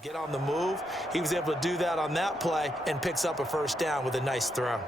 Get on the move. He was able to do that on that play and picks up a first down with a nice throw.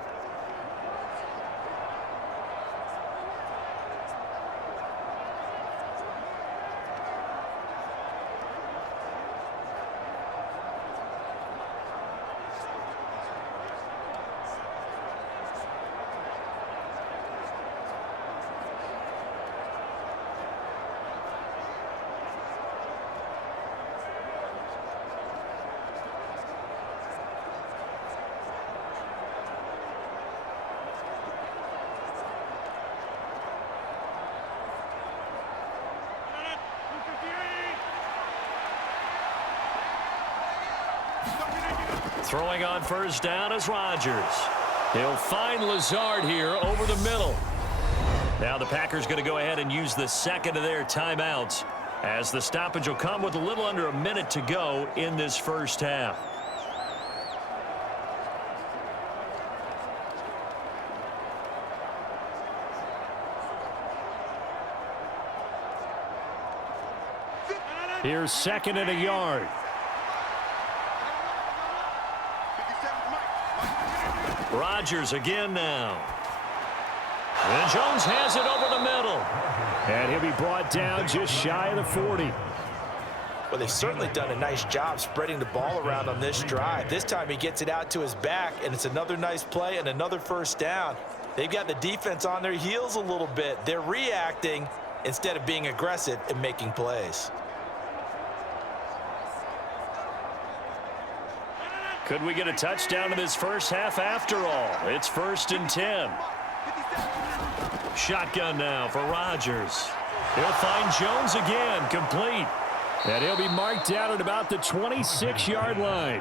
Throwing on first down is Rodgers. He'll find Lazard here over the middle. Now the Packers going to go ahead and use the second of their timeouts, as the stoppage will come with a little under a minute to go in this first half. Here's second and a yard. Rodgers again now. And Jones has it over the middle. And he'll be brought down just shy of the 40. Well, they've certainly done a nice job spreading the ball around on this drive. This time he gets it out to his back, and it's another nice play and another first down. They've got the defense on their heels a little bit. They're reacting instead of being aggressive and making plays. Could we get a touchdown in this first half after all? It's 1st and 10. Shotgun now for Rodgers. He'll find Jones again, complete. And he'll be marked down at about the 26-yard line.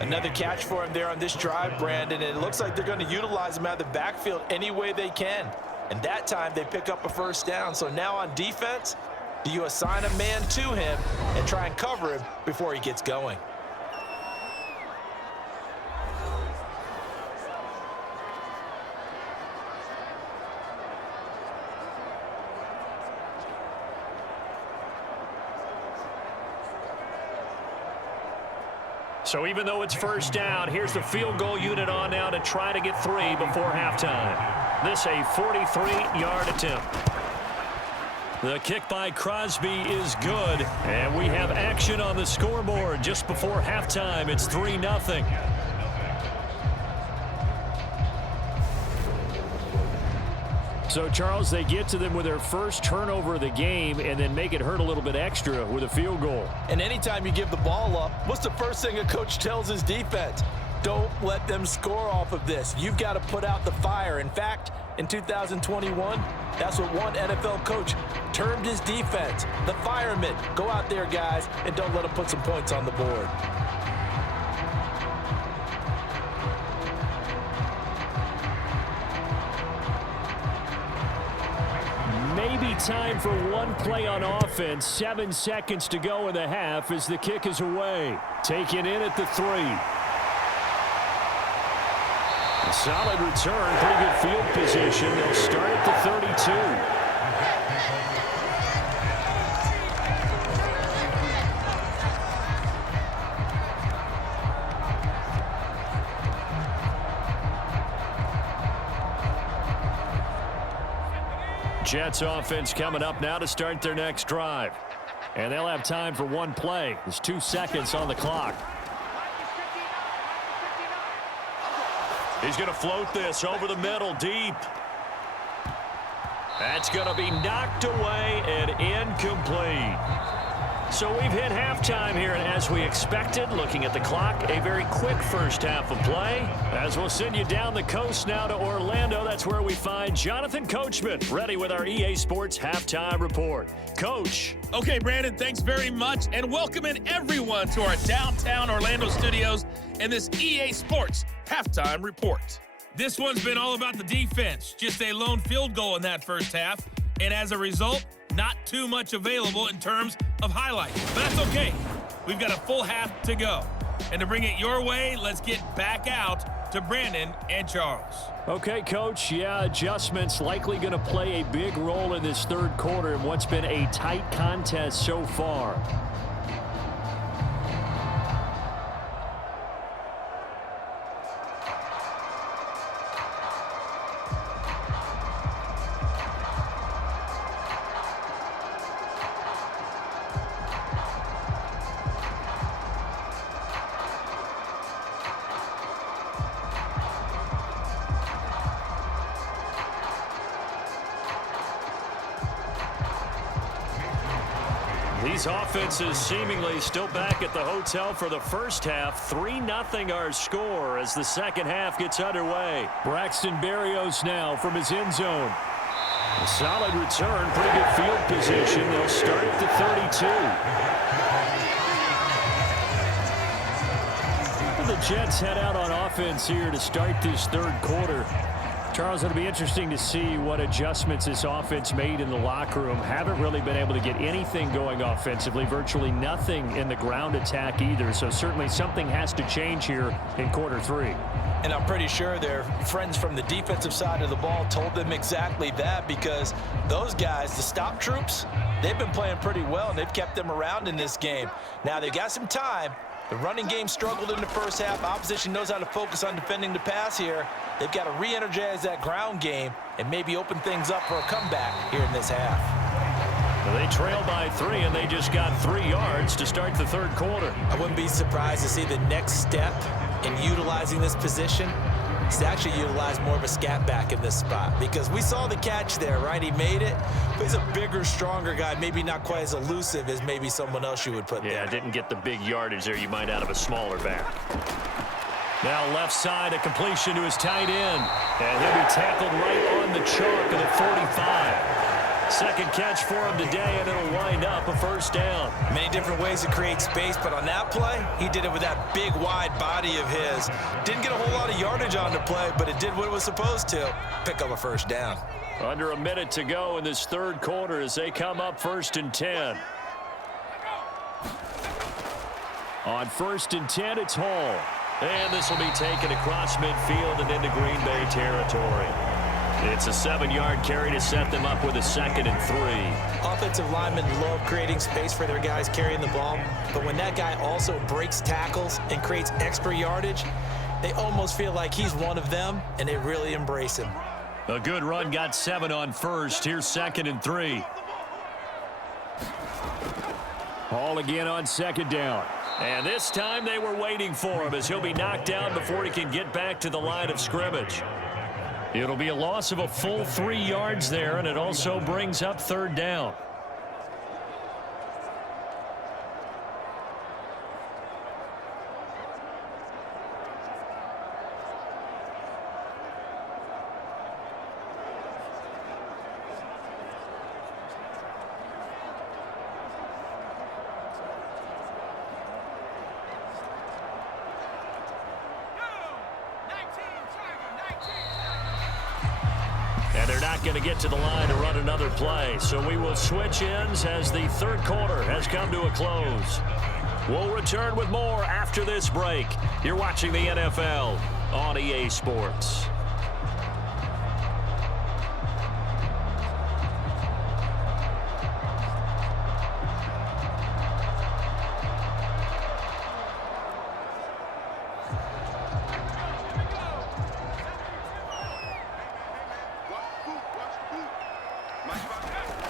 Another catch for him there on this drive, Brandon, and it looks like they're going to utilize him out of the backfield any way they can. And that time they pick up a first down. So now on defense, do you assign a man to him and try and cover him before he gets going? So even though it's first down, here's the field goal unit on now to try to get 3 before halftime. This a 43-yard attempt. The kick by Crosby is good, and we have action on the scoreboard just before halftime. It's 3-0. So, Charles, they get to them with their first turnover of the game and then make it hurt a little bit extra with a field goal. And anytime you give the ball up, what's the first thing a coach tells his defense? Don't let them score off of this. You've got to put out the fire. In fact, in 2021, that's what one NFL coach termed his defense. The firemen. Go out there, guys, and don't let them put some points on the board. Maybe time for one play on offense. 7 seconds to go in the half as the kick is away. Taken in at the 3. A solid return, pretty good field position. They'll start at the 32. Jets offense coming up now to start their next drive. And they'll have time for one play. There's 2 seconds on the clock. He's going to float this over the middle deep. That's going to be knocked away and incomplete. So we've hit halftime here, and as we expected, looking at the clock, a very quick first half of play. As we'll send you down the coast now to Orlando, that's where we find Jonathan Coachman, ready with our EA Sports Halftime Report. Coach. Okay, Brandon, thanks very much, and welcoming everyone to our downtown Orlando studios and this EA Sports Halftime Report. This one's been all about the defense, just a lone field goal in that first half, and as a result, not too much available in terms of highlights. But that's okay. We've got a full half to go. And to bring it your way, let's get back out to Brandon and Charles. Okay, Coach. Yeah, adjustments likely going to play a big role in this third quarter in what's been a tight contest so far. These offenses seemingly still back at the hotel for the first half. 3-0 our score as the second half gets underway. Braxton Berrios now from his end zone. A solid return, pretty good field position. They'll start at the 32. The Jets head out on offense here to start this third quarter. Charles, it'll be interesting to see what adjustments this offense made in the locker room. Haven't really been able to get anything going offensively, virtually nothing in the ground attack either. So certainly something has to change here in quarter three. And I'm pretty sure their friends from the defensive side of the ball told them exactly that, because those guys, the stop troops, they've been playing pretty well, and they've kept them around in this game. Now they've got some time. The running game struggled in the first half. Opposition knows how to focus on defending the pass here. They've got to re-energize that ground game and maybe open things up for a comeback here in this half. Well, they trail by 3, and they just got 3 yards to start the third quarter. I wouldn't be surprised to see the next step in utilizing this position is to actually utilize more of a scat back in this spot, because we saw the catch there, right? He made it, but he's a bigger, stronger guy, maybe not quite as elusive as maybe someone else you would put there. Yeah, didn't get the big yardage there you might out of a smaller back. Now left side, a completion to his tight end, and he'll be tackled right on the chalk at the 45. Second catch for him today, and it'll wind up a first down. Many different ways to create space, but on that play, he did it with that big, wide body of his. Didn't get a whole lot of yardage on the play, but it did what it was supposed to. Pick up a first down. Under a minute to go in this third quarter as they come up 1st and 10. On 1st and 10, it's Hall. And this will be taken across midfield and into Green Bay territory. It's a 7-yard carry to set them up with a 2nd and 3. Offensive linemen love creating space for their guys carrying the ball, but when that guy also breaks tackles and creates extra yardage, they almost feel like he's one of them, and they really embrace him. A good run, got 7 on first. Here's 2nd and 3. Hall again on 2nd down. And this time they were waiting for him as he'll be knocked down before he can get back to the line of scrimmage. It'll be a loss of a full 3 yards there, and it also brings up 3rd down. They're not going to get to the line to run another play, so we will switch ends as the third quarter has come to a close. We'll return with more after this break. You're watching the NFL on EA Sports.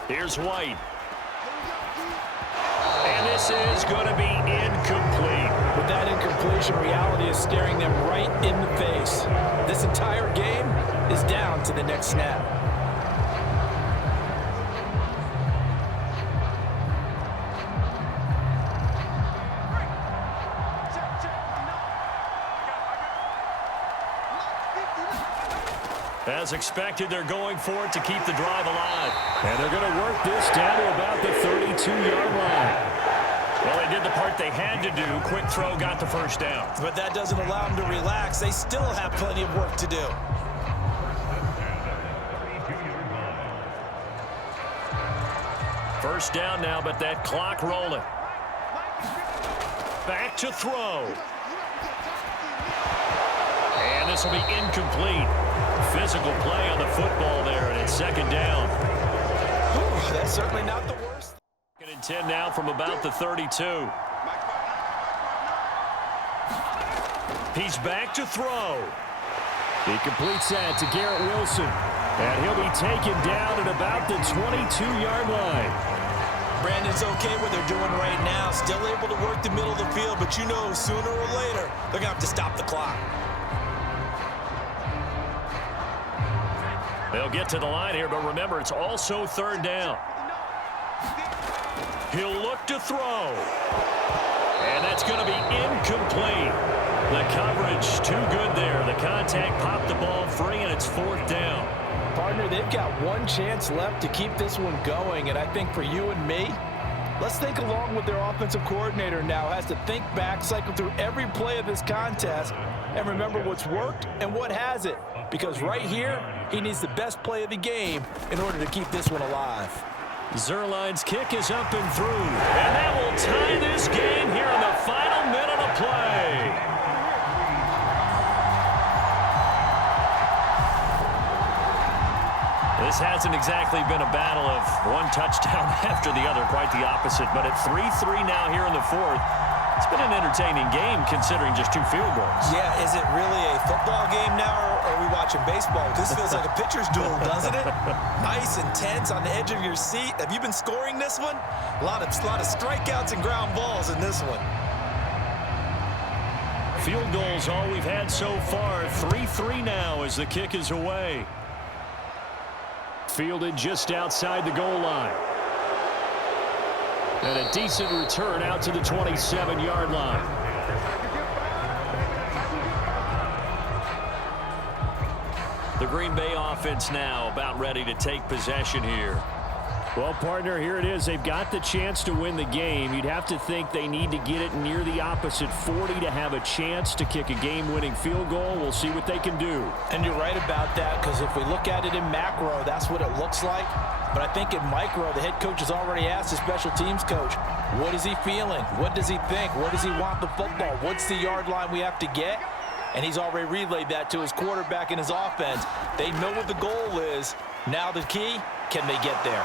Here's White. And this is going to be incomplete. With that incompletion, reality is staring them right in the face. This entire game is down to the next snap. As expected, they're going for it to keep the drive alive. And they're going to work this down to about the 32-yard line. Well, they did the part they had to do. Quick throw got the first down. But that doesn't allow them to relax. They still have plenty of work to do. First down now, but that clock rolling. Back to throw. And this will be incomplete. Physical play on the football there, and it's second down. Whew, that's certainly not the worst. Second and 10 now from about the 32. He's back to throw. He completes that to Garrett Wilson. And he'll be taken down at about the 22-yard line. Brandon's okay what they're doing right now. Still able to work the middle of the field, but you know sooner or later they're going to have to stop the clock. They'll get to the line here, but remember, it's also third down. He'll look to throw. And that's going to be incomplete. The coverage too good there. The contact popped the ball free, and it's fourth down. Partner, they've got one chance left to keep this one going, and I think for you and me, let's think along with their offensive coordinator now. Has to think back, cycle through every play of this contest, and remember what's worked and what hasn't. Because right here, he needs the best play of the game in order to keep this one alive. Zuerlein's kick is up and through. And that will tie this game here in the final minute of play. This hasn't exactly been a battle of one touchdown after the other, quite the opposite. But at 3-3 now here in the fourth, it's been an entertaining game considering just 2 field goals. Yeah, is it really a football game now, or are we watching baseball? This feels like a pitcher's duel, doesn't it? Nice and tense on the edge of your seat. Have you been scoring this one? A lot of strikeouts and ground balls in this one. Field goals all we've had so far. 3-3 now as the kick is away. Fielded just outside the goal line. And a decent return out to the 27-yard line. The Green Bay offense now about ready to take possession here. Well, partner, here it is. They've got the chance to win the game. You'd have to think they need to get it near the opposite 40 to have a chance to kick a game-winning field goal. We'll see what they can do. And you're right about that, because if we look at it in macro, that's what it looks like. But I think in micro, the head coach has already asked the special teams coach, what is he feeling? What does he think? Where does he want the football? What's the yard line we have to get? And he's already relayed that to his quarterback and his offense. They know what the goal is. Now the key, can they get there?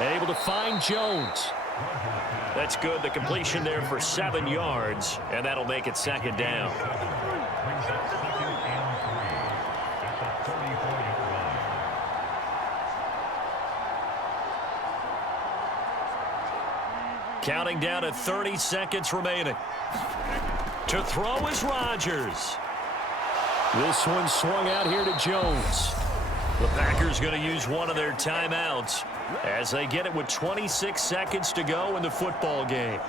Able to find Jones. That's good. The completion there for 7 yards, and that'll make it second down. Counting down at 30 seconds remaining. To throw is Rodgers. This one swung out here to Jones. The Packers going to use one of their timeouts as they get it with 26 seconds to go in the football game.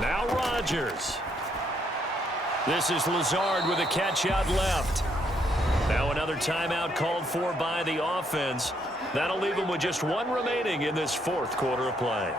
Now Rodgers. This is Lazard with a catch out left. Now another timeout called for by the offense. That'll leave them with just one remaining in this fourth quarter of play.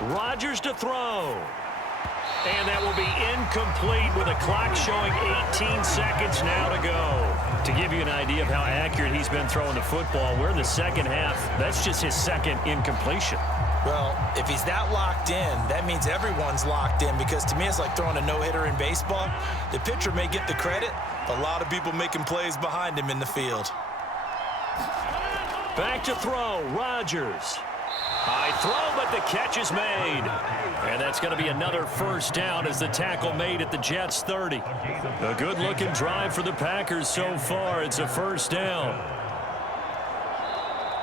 Rodgers to throw. And that will be incomplete with a clock showing 18 seconds now to go. To give you an idea of how accurate he's been throwing the football, we're in the second half. That's just his second incompletion. Well, if he's that locked in, that means everyone's locked in, because to me it's like throwing a no-hitter in baseball. The pitcher may get the credit, a lot of people making plays behind him in the field. Back to throw, Rodgers. High throw, but the catch is made. And that's going to be another first down as the tackle made at the Jets' 30. A good-looking drive for the Packers so far. It's a first down.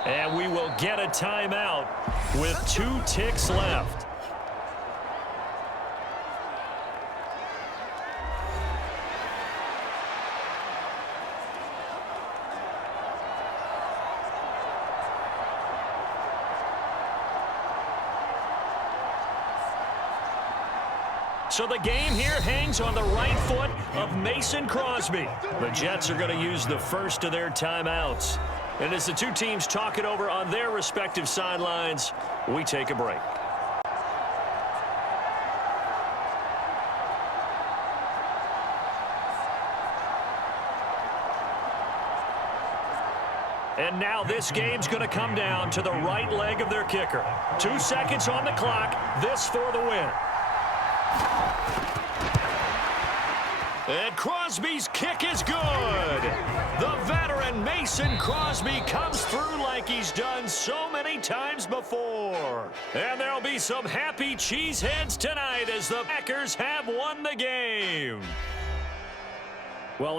And we will get a timeout with 2 ticks left. So the game here hangs on the right foot of Mason Crosby. The Jets are going to use the first of their timeouts. And as the two teams talk it over on their respective sidelines, we take a break. And now this game's going to come down to the right leg of their kicker. 2 seconds on the clock. This for the win. And Crosby's kick is good. The veteran Mason Crosby comes through like he's done so many times before. And there'll be some happy cheeseheads tonight as the Packers have won the game. Well,